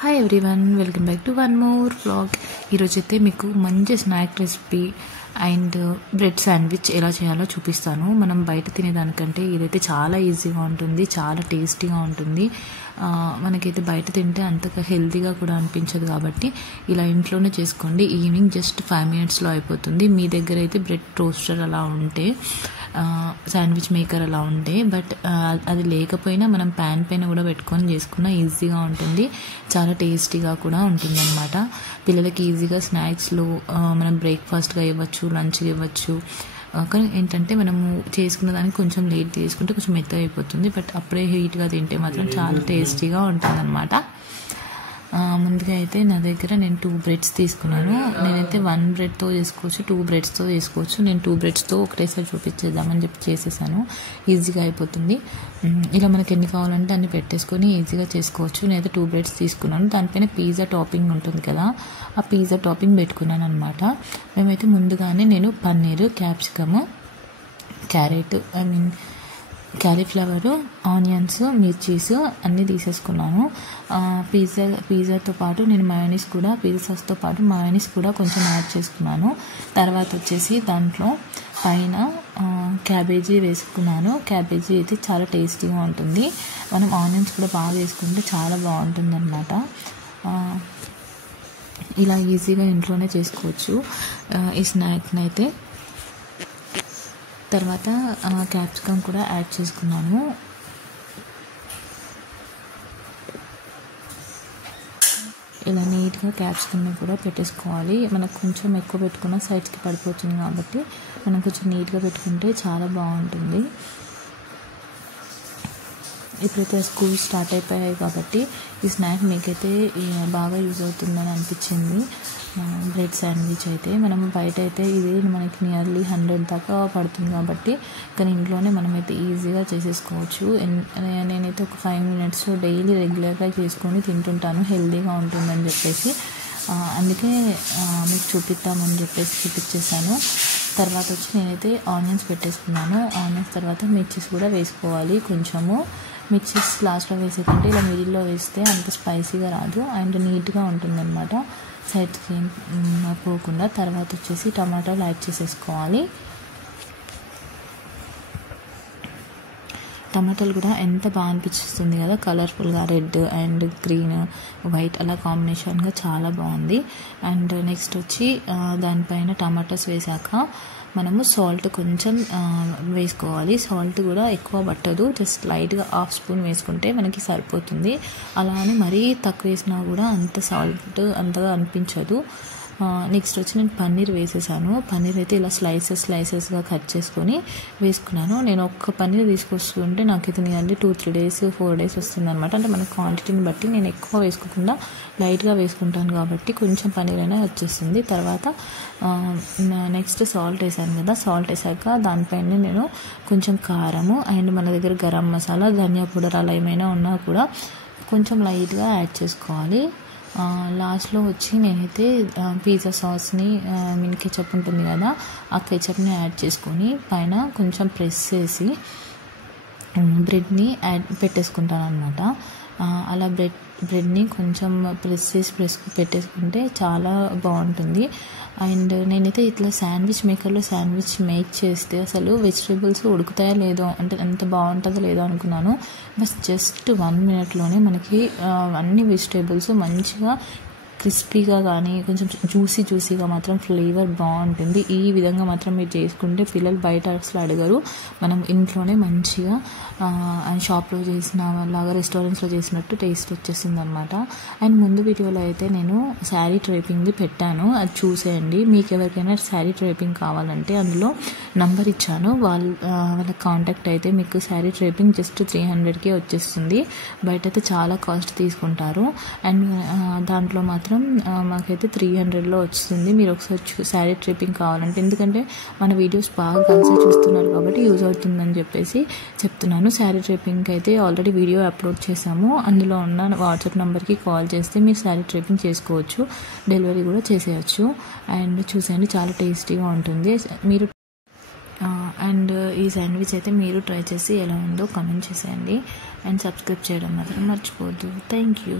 Hi everyone, welcome back to one more vlog. ఈరోజైతే మీకు మంచి snack recipe and bread sandwich ఎలా చేయాలో చూపిస్తాను. మనం బయట తినేదానికంటే ఇదైతే చాలా ఈజీగా ఉంటుంది, చాలా టేస్టీగా ఉంటుంది. మనకైతే బయట తింటే అంతగా హెల్తీగా కూడా అనిపించదు, కాబట్టి ఇలా ఇంట్లోనే చేసుకోండి. ఈవినింగ్ జస్ట్ 5 minutesలో అయిపోతుంది. మీ దగ్గర అయితే బ్రెడ్ టోస్టర్ అలా ఉంటే, శాండ్విచ్ మేకర్ అలా ఉంటే, బట్ అది లేకపోయినా మనం ప్యాన్ పైన కూడా పెట్టుకొని చేసుకున్నా ఈజీగా ఉంటుంది, చాలా టేస్టీగా కూడా ఉంటుంది అన్నమాట. పిల్లలకి ఈజీగా స్నాక్స్లో మనం బ్రేక్ఫాస్ట్గా ఇవ్వచ్చు, లంచ్గా ఇవ్వచ్చు. కానీ ఏంటంటే మనము చేసుకున్న దానికి కొంచెం లేట్ తీసుకుంటే కొంచెం మెత్తగా అయిపోతుంది, బట్ అప్పుడే హీట్గా తింటే మాత్రం చాలా టేస్టీగా ఉంటుంది అన్నమాట. ముందుగా అయితే నా దగ్గర నేను 2 బ్రెడ్స్ తీసుకున్నాను. నేనైతే 1 బ్రెడ్తో చేసుకోవచ్చు, 2 బ్రెడ్స్తో చేసుకోవచ్చు. నేను 2 బ్రెడ్స్తో ఒకటేసారి చూపించేద్దామని చెప్పి చేసేసాను, ఈజీగా అయిపోతుంది. ఇలా మనకి ఎన్ని కావాలంటే అన్ని పెట్టేసుకొని ఈజీగా చేసుకోవచ్చు. నేనైతే 2 బ్రెడ్స్ తీసుకున్నాను. దానిపైన పిజ్జా టాపింగ్ ఉంటుంది కదా, ఆ పిజ్జా టాపింగ్ పెట్టుకున్నాను అనమాట. మేమైతే ముందుగానే నేను paneer, capsicum, carrot, cauliflower, onions, mirchis అన్నీ తీసేసుకున్నాను. పిజ్జాతో పాటు నేను మయోనీస్ కూడా, పిజ్జా సాస్తో పాటు మయోనీస్ కూడా కొంచెం యాడ్ చేసుకున్నాను. తర్వాత వచ్చేసి దాంట్లో పైన క్యాబేజీ వేసుకున్నాను. క్యాబేజీ అయితే చాలా టేస్టీగా ఉంటుంది. మనం ఆనియన్స్ కూడా బాగా వేసుకుంటే చాలా బాగుంటుంది అన్నమాట. ఇలా ఈజీగా ఇంట్లోనే చేసుకోవచ్చు ఈ స్నాక్ని అయితే. తర్వాత క్యాప్సికమ్ కూడా యాడ్ చేసుకున్నాను. ఇలా నీట్గా క్యాప్సికమ్ని కూడా పెట్టేసుకోవాలి. మనకు కొంచెం ఎక్కువ పెట్టుకున్న సైడ్స్కి పడిపోతుంది, కాబట్టి మనం కొంచెం నీట్గా పెట్టుకుంటే చాలా బాగుంటుంది. ఇప్పుడైతే స్కూల్ స్టార్ట్ అయిపోయాయి కాబట్టి ఈ స్నాక్ మీకైతే బాగా యూజ్ అవుతుందని అనిపించింది. బ్రెడ్ శాండ్విచ్ అయితే మనం బయట అయితే ఇది మనకి నియర్లీ 100 దాకా పడుతుంది, కాబట్టి కానీ ఇంట్లోనే మనమైతే ఈజీగా చేసేసుకోవచ్చు. నేనైతే ఒక 5 minutes డైలీ రెగ్యులర్గా చేసుకొని తింటుంటాను, హెల్తీగా ఉంటుందని చెప్పేసి. అందుకే మీకు చూపిద్దామని చెప్పేసి చూపించేసాను. తర్వాత వచ్చి నేనైతే ఆనియన్స్ పెట్టేసుకున్నాను. ఆనియన్స్ తర్వాత మిర్చీస్ కూడా వేసుకోవాలి. కొంచెము మిర్చీస్ లాస్ట్లో వేసేకంటే ఇలా మిడిల్లో వేస్తే అంత స్పైసీగా రాదు అండ్ నీట్గా ఉంటుందన్నమాట, సైడ్స్కి పోకుండా. తర్వాత వచ్చేసి టమాటాలు యాడ్ చేసేసుకోవాలి. టమాటాలు కూడా ఎంత బాగా అనిపిస్తుంది కదా, కలర్ఫుల్గా రెడ్ అండ్ గ్రీన్, వైట్ అలా కాంబినేషన్గా చాలా బాగుంది. అండ్ నెక్స్ట్ వచ్చి దానిపైన టమాటాస్ వేసాక మనము సాల్ట్ కొంచెం వేసుకోవాలి. సాల్ట్ కూడా ఎక్కువ పట్టదు, జస్ట్ లైట్గా 1/2 స్పూన్ వేసుకుంటే మనకి సరిపోతుంది. అలా అని మరీ తక్కువ వేసినా కూడా అంత సాల్ట్ అంతగా అనిపించదు. నెక్స్ట్ వచ్చి నేను పన్నీర్ వేసేసాను. పన్నీర్ అయితే ఇలా స్లైసెస్గా కట్ చేసుకొని వేసుకున్నాను. నేను ఒక్క పన్నీర్ తీసుకొస్తుంటే నాకైతే నియర్లీ 2-3 days 4 days వస్తుంది అనమాట. అంటే మన క్వాంటిటీని బట్టి నేను ఎక్కువ వేసుకోకుండా లైట్గా వేసుకుంటాను, కాబట్టి కొంచెం పన్నీర్ అయినా వచ్చేస్తుంది. తర్వాత నెక్స్ట్ సాల్ట్ వేసాను కదా, సాల్ట్ వేసాక దానిపైన నేను కొంచెం కారము అండ్ మన దగ్గర గరం మసాలా, ధనియా పౌడర్ అలా ఏమైనా ఉన్నా కూడా కొంచెం లైట్గా యాడ్ చేసుకోవాలి. లాస్ట్లో వచ్చి నేనైతే పిజ్జా సాస్ని కెచప్ ఉంటుంది కదా, ఆ కెచప్ని యాడ్ చేసుకొని పైన కొంచెం ప్రెస్ చేసి బ్రెడ్ని పెట్టేసుకుంటాను అనమాట. అలా బ్రెడ్ని కొంచెం ప్రెస్ పెట్టేసుకుంటే చాలా బాగుంటుంది. అండ్ నేనైతే ఇట్లా శాండ్విచ్ మేకర్లో శాండ్విచ్ మేక్ చేస్తే అసలు వెజిటేబుల్స్ ఉడుకుతాయో లేదో, అంటే ఎంత బాగుంటుందో లేదో అనుకున్నాను. బస్ జస్ట్ 1 minute మనకి అన్ని వెజిటేబుల్స్ మంచిగా క్రిస్పీగా కానీ కొంచెం జ్యూసీగా మాత్రం ఫ్లేవర్ బాగుంటుంది. ఈ విధంగా మాత్రం మీరు చేసుకుంటే పిల్లలు బయట అసలు అడగరు. మనం ఇంట్లోనే మంచిగా షాప్లో చేసిన లాగా, రెస్టారెంట్స్లో చేసినట్టు టేస్ట్ వచ్చేసింది అనమాట. అండ్ ముందు వీడియోలో అయితే నేను శారీ డ్రైపింగ్ది పెట్టాను, అది చూసేయండి. మీకు ఎవరికైనా శారీ డ్రైపింగ్ కావాలంటే అందులో నంబర్ ఇచ్చాను, వాళ్ళ కాంటాక్ట్ అయితే మీకు శారీ డ్రైపింగ్ జస్ట్ 300కే వచ్చేస్తుంది. బయట అయితే చాలా కాస్ట్ తీసుకుంటారు. అండ్ దాంట్లో మాత్రం మాకైతే 300లో వస్తుంది. మీరు ఒకసారి శారీ డ్రైపింగ్ కావాలంటే, ఎందుకంటే మన వీడియోస్ బాగా కలిసి చూస్తున్నారు కాబట్టి యూజ్ అవుతుందని చెప్పేసి చెప్తున్నాను. శారీ డ్రైపింగ్కి అయితే ఆల్రెడీ వీడియో అప్లోడ్ చేసాము, అందులో ఉన్న వాట్సాప్ నెంబర్కి కాల్ చేస్తే మీరు శారీ డ్రైపింగ్ చేసుకోవచ్చు, డెలివరీ కూడా చేసేయచ్చు. అండ్ చూసేయండి, చాలా టేస్టీగా ఉంటుంది. మీరు అండ్ ఈ శాండ్విచ్ అయితే మీరు ట్రై చేసి ఎలా ఉందో కామెంట్ చేసేయండి. అండ్ సబ్స్క్రైబ్ చేయడం మాత్రం మర్చిపోవద్దు. Thank you.